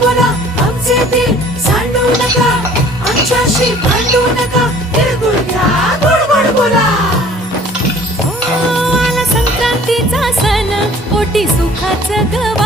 बोला आमचे दिल सांडू नका, आमच्याशी भांडू नका, तिळगुळ घ्या गोड गोड बोला. आला संक्रांतीचा सण, पोटी सुखाचं गवा